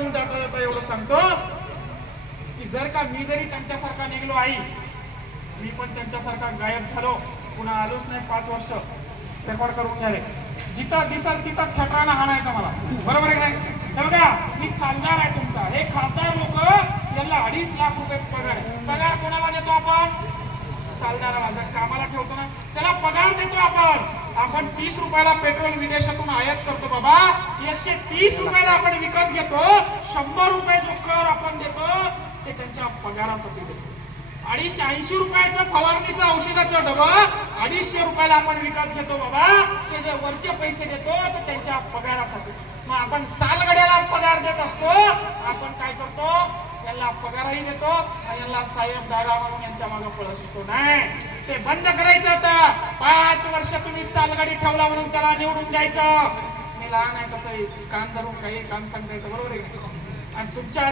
अजून जाता जाता एवढं सांगतो. की जर का मी जरी त्यांच्यासारखा निघलो आई मी पण त्यांच्यासारखा गायब झालो पुन्हा आलोच नाही पाच वर्ष. रेकॉर्ड करून घ्या जिथं दिसल तिथं ठेकराना हाणायचा मला. बरोबर आहे का नाही? बघा मी सांगणार आहे तुमचा. हे खासदार लोक यांना अडीच लाख रुपये पगार पगार कोणाला देतो आपण? चालणारा जर कामाला ठेवतो ना. त्याला पगार देतो आपण. आपण तीस रुपयाला पेट्रोल विदेशातून आयात करतो बाबा. एकशे तीस रुपयाला आपण विकत घेतो शंभर रुपये जो कर आपण देतो ते त्यांच्या पगारासाठी देतो. अडीचशे ऐंशी रुपयाचं फवारणीचं औषधाचं डबं अडीचशे रुपयाला आपण विकत घेतो बाबा. ते जे वरचे पैसे देतो ते त्यांच्या पगारासाठी. मग आपण सालगड्याला पगार देत असतो आपण काय करतो? यांना पगारही देतो आणि यांना साहेब दादा म्हणून यांच्या मागे पळत असतो नाही ते बंद करायचं आता पाच वर्ष तुम्ही सालगाडी ठेवला म्हणून त्याला निवडून द्यायचं. लहान आहे कसं कान धरून काही काम सांगता येतं बरोबर आहे आणि तुमच्या